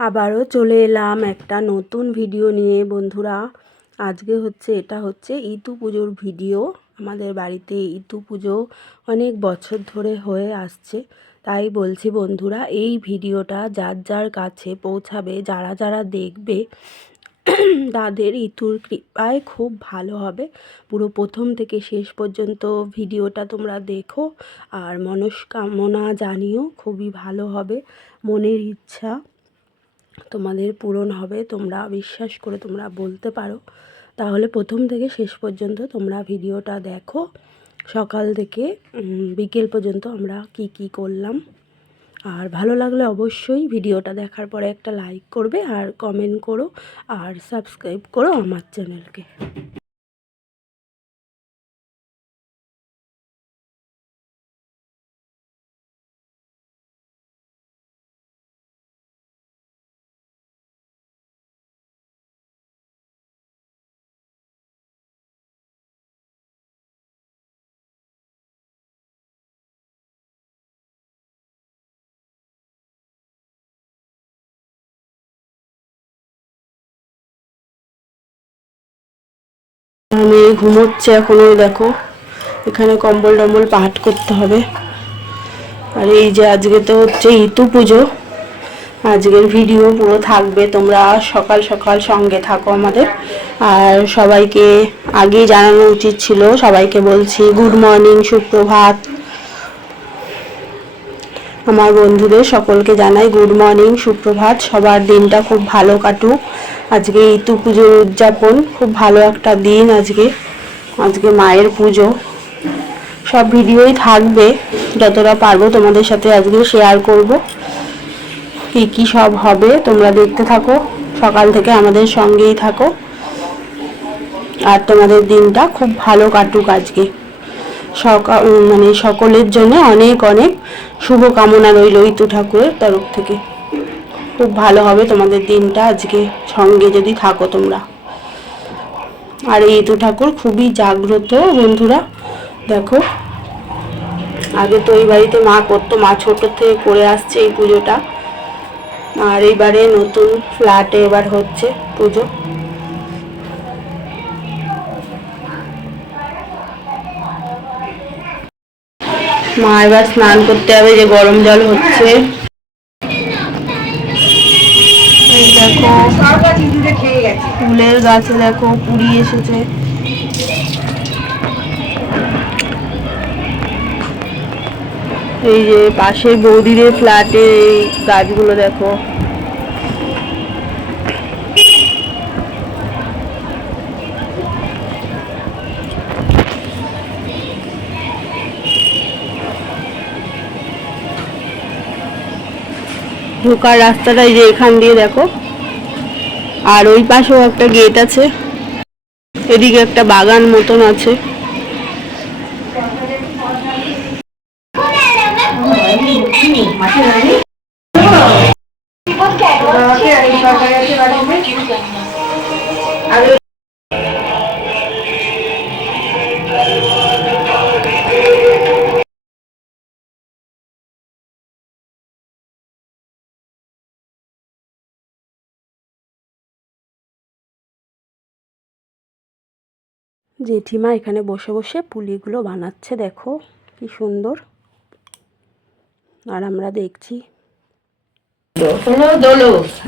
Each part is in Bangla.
আবারও চলে এলাম একটা নতুন ভিডিও নিয়ে, বন্ধুরা। আজকে হচ্ছে, এটা হচ্ছে ইতু পুজোর ভিডিও। আমাদের বাড়িতে ইতু পুজো অনেক বছর ধরে হয়ে আসছে। তাই বলছি, বন্ধুরা, এই ভিডিওটা যার যার কাছে পৌঁছাবে, যারা যারা দেখবে, তাদের ইতুর কৃপায় খুব ভালো হবে। পুরো প্রথম থেকে শেষ পর্যন্ত ভিডিওটা তোমরা দেখো আর মনস্কামনা জানিও, খুবই ভালো হবে। মনের ইচ্ছা তোমাদের পূরণ হবে, তোমরা বিশ্বাস করে তোমরা বলতে পারো। তাহলে প্রথম থেকে শেষ পর্যন্ত তোমরা ভিডিওটা দেখো। সকাল থেকে বিকেল পর্যন্ত আমরা কি কি করলাম। আর ভালো লাগলে অবশ্যই ভিডিওটা দেখার পরে একটা লাইক করবে আর কমেন্ট করো আর সাবস্ক্রাইব করো আমার চ্যানেলকে ঘুমোচ্ছে এখন ওই দেখো। এখানে কম্বল টম্বল পাহাট করতে হবে। আর এই যে আজকে তো হচ্ছে ইতু পুজো। আজকের ভিডিও পুরো থাকবে, তোমরা সকাল সকাল সঙ্গে থাকো আমাদের। আর সবাইকে আগেই জানানো উচিত ছিল, সবাইকে বলছি গুড মর্নিং সুপ্রভাত। আমার বন্ধুদের সকলকে জানাই গুড মর্নিং সুপ্রভাত। সবার দিনটা খুব ভালো কাটুক। আজকে ইতু পুজোর উদযাপন, খুব ভালো একটা দিন আজকে। আজকে মায়ের পুজো। সব ভিডিওই থাকবে, যতটা পারব তোমাদের সাথে আজকে শেয়ার করব। কি কি সব হবে তোমরা দেখতে থাকো, সকাল থেকে আমাদের সঙ্গেই থাকো। আর তোমাদের দিনটা খুব ভালো কাটুক আজকে। সকাল মানে সকলের জন্য অনেক অনেক শুভ কামনা রইল ইতু ঠাকুরের তরফ থেকে। খুব ভালো হবে তোমাদের দিনটা আজকে সঙ্গে যদি থাকো তোমরা। আর এই ইতু ঠাকুর, খুবই জাগ্রত বন্ধুরা, দেখো। আগে তো এই বাড়িতে মা করতো, মা ছোট থেকে করে আসছে এই পুজোটা। আর এইবারে নতুন ফ্ল্যাটে এবার হচ্ছে পুজো। মা এবার স্নান করতে হবে যে গরম জল হচ্ছে। দেখো। ফুলের গাছে দেখো, পুরি এসেছে। এই যে পাশের বৌদিদের ফ্ল্যাটে এই গাছগুলো দেখো। ঢোকার রাস্তাটা এই যে এখান দিয়ে দেখো। আর ওই পাশেও একটা গেট আছে। এদিকে একটা বাগান মতন আছে। জেঠিমা এখানে বসে বসে পুলিগুলো বানাচ্ছে দেখো কি সুন্দর। আর আমরা দেখছি।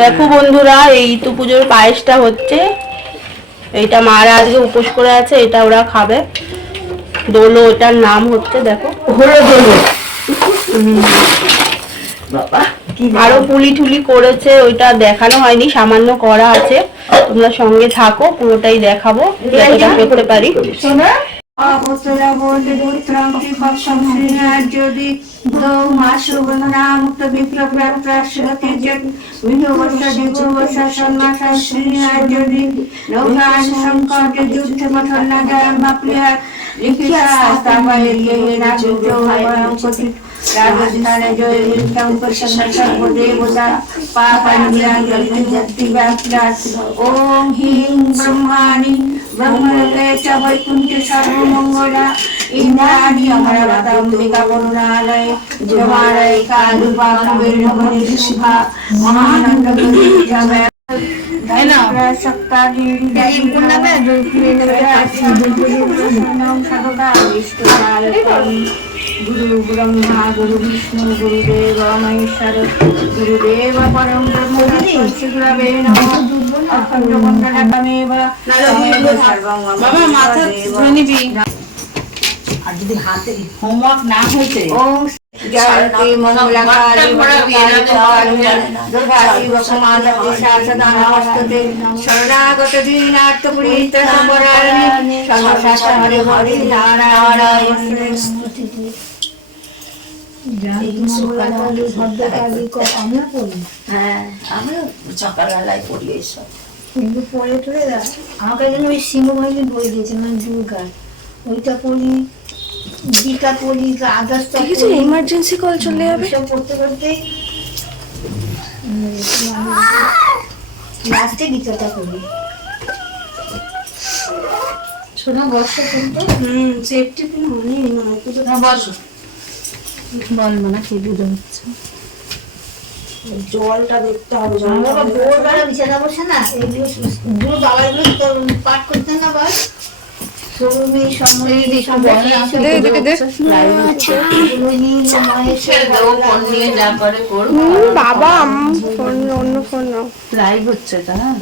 দেখো বন্ধুরা এই তো পুজোর পায়েসটা হচ্ছে। এইটা মারা আজকে উপোস করে আছে এটা ওরা খাবে। দোলো এটার নাম হচ্ছে দেখো। হলো দোলো। আরও পুলি টুলি করেছে ওইটা দেখানো হয়নি সামান্য করা আছে। তোমরা সঙ্গে থাকো পুরোটাই দেখাবো যতটা করতে পারি। সংকট राजस्थान ने जो इनका ऊपर संरक्षण को देव होता पाप अनुग्रह जति व्याप्रास ओम ह्रीं ब्रह्माणि ब्रह्मलोके च वैकुंठ सर्वमंगला इंद्राणि अमरवताम्बिका करुणालय जवालय कालुपाकं वीणमणि शुभा महानंद गुरु গুরু ব্রহ্মা গুরু বিষ্ণু গুরুদেব মহেশ্বর গুরুদেব পরম ব্রহ্ম শিগুরবে নমঃ অখণ্ড মণ্ডলকমেব বাবা মাথা ধরে নিবি। আর যদি হাতে হোমওয়ার্ক না হয়েছে? শরণাগত দীনার্থ পুরীত সম্বরাণি সর্বশাস্ত্র হরে হরে নারায়ণ হ্যাঁ আমিও সকালবেলায় পড়ি এইসব কিন্তু পরে টরে আমাকে যেন ওই সিংহ সিংহবাহিনীর বই দিয়েছে মানে দুর্গার ওইটা পড়ি গীতা পড়ি আদার্সটা কিছু ইমার্জেন্সি কল চলে যাবে। সব পড়তে পড়তে লাস্টে গীতাটা পড়ি শোনো বর্ষা কিন্তু হুম সেফটি পিন অনেক মানে পুজো বসো বল মানে কি বুঝে হচ্ছে জলটা দেখতে হবে জল ভোরবেলা বিছানা বসে না এগুলো দুটো বাবা এগুলো তো পাঠ করতে না আবার বাবা ফোন অন্য ফোন লাইভ হচ্ছে এটা হ্যাঁ?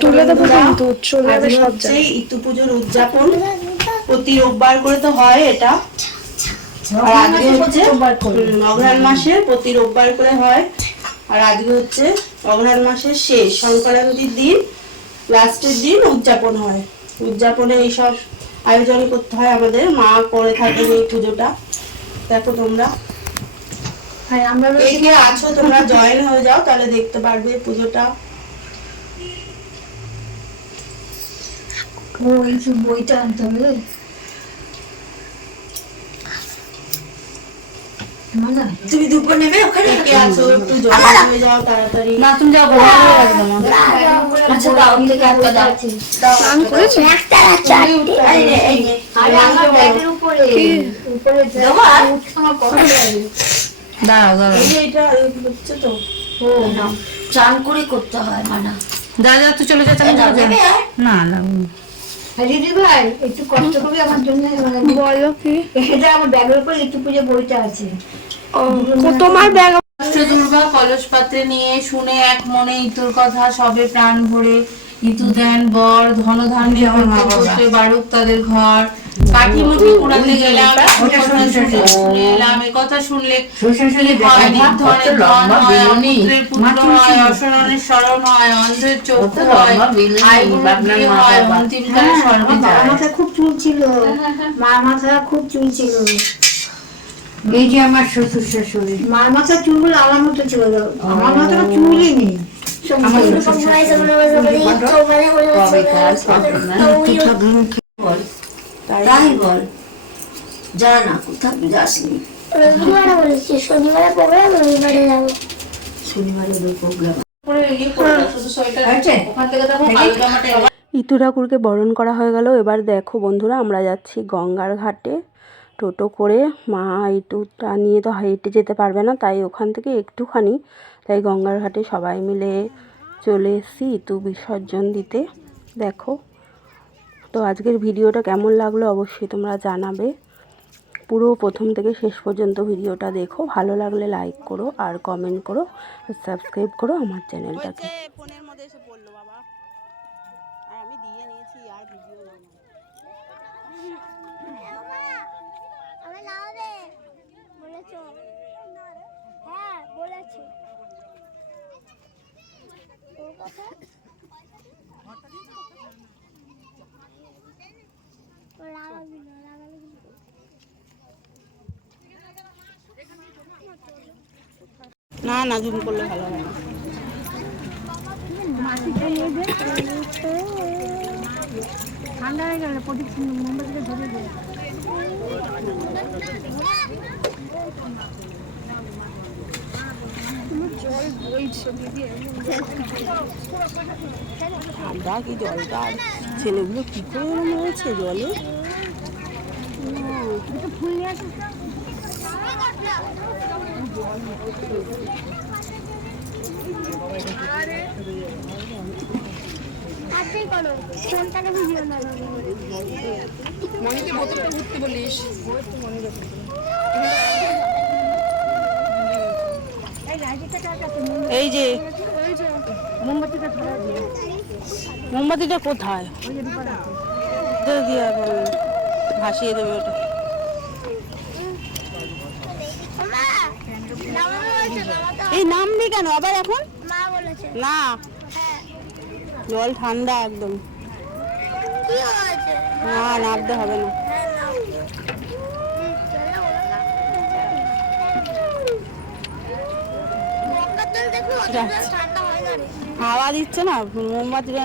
তুলে দেবো কিন্তু চলে যাবে সব ইতু পুজোর উদযাপন। প্রতি রোববার করে তো হয় এটা। আর আজকে হচ্ছে অঘ্রাণ মাসের প্রতি রোববার করে হয়। আর আজকে হচ্ছে অঘ্রাণ মাসের শেষ সংক্রান্তির দিন। লাস্টের দিন উদযাপন হয়। উদযাপনে এইসব আয়োজন করতে হয় আমাদের। মা করে থাকেন এই পুজোটা। দেখো তোমরা। আমরা এই আছো তোমরা জয়েন হয়ে যাও তাহলে দেখতে পারবে পুজোটা। ওই বইটা আনতে হবে। তুমি দুপুর নেবে? ওখানে কে আছো একটু হয়ে যাও তাড়াতাড়ি। না তুমি যাও আচ্ছা দাও থেকে একটা দাও আরে আমার ব্যাগের উপরে। উপরে দেবো আর? আমার দাঁড়াও দাঁড়াও এই এটা হচ্ছে তো। ও না চান করে করতে হয় মানা। যা যা তুই চলে যা চলে যা। না না দিদি ভাই একটু কষ্ট করবি আমার জন্য মানে বলো কি? এটা আমার ব্যাগের উপর একটু পুজো বইটা আছে। তোমার ব্যাগ অষ্ট দুর্গা কলস পাত্রে নিয়ে শুনে এক মনে ইতুর কথা সবে প্রাণ ভরে ইতু দেন বর ধন ধান্যে করতে করতে বাড়ুক তাদের ঘর। গেলাম এলাম এ কথা শুনলে। হয় মাথা অসরণের হয় অন্ধের চক্ষু হয় বিয়ে মা খুব চুল ছিল। খুব চুল ছিল। এই যে আমার শ্বশুর শাশুড়ি। মার মাথার চুলগুলো আমার মতো ছিল। আমার মাথায় চুলই নেই। ইতু ঠাকুরকে বরণ করা হয়ে গেল। এবার দেখো বন্ধুরা, আমরা যাচ্ছি গঙ্গার ঘাটে। টোটো করে মা ইটুটা নিয়ে তো হেঁটে যেতে পারবে না, তাই ওখান থেকে একটুখানি তাই গঙ্গার ঘাটে সবাই মিলে চলে এসেছি ইতু বিসর্জন দিতে। দেখো, তো আজকের ভিডিওটা কেমন লাগল অবশ্যই তোমরা জানাবে। পুরো প্রথম থেকে শেষ পর্যন্ত ভিডিওটা দেখো, ভালো লাগলে লাইক করো আর কমেন্ট করো সাবস্ক্রাইব করো আমার চ্যানেলটাকে ফোনের মধ্যে এসে পড়ল বাবা আর আমি দিয়ে নিয়েছি আর ভিডিও আমি নাও রে বলেছ হ্যাঁ বলেছি তোর কথা লাগাবি না লাগাবি কিন্তু। না না জুম করলে ভালো হয় না। ঠান্ডা হয়ে গেলে প্রদীপ মোমবাতিটা ধরে দেয় ঠান্ডা কি জলটা ছেলেগুলো কি করে রয়েছে জলে? তাড়াতাড়ি করো ফোনটাকে ভিডিও না এই যে মোমবাতিটা কোথায়? ভাসিয়ে দেবে ওটা। এই নামবি কেন? আবার এখন? মা বলেছে। না? হ্যাঁ। জল ঠান্ডা একদম। না নামতে হবে না। হাওয়া দিচ্ছে না? মোমবাতিটা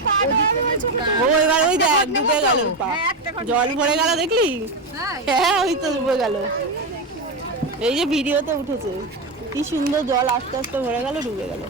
ও এবার ওই দেখ ডুবে গেল। পা জল ভরে গেল দেখলি? হ্যাঁ। ওই তো ডুবে গেল। এই যে ভিডিওতে উঠেছে কি সুন্দর জল আস্তে আস্তে ভরে গেল ডুবে গেল।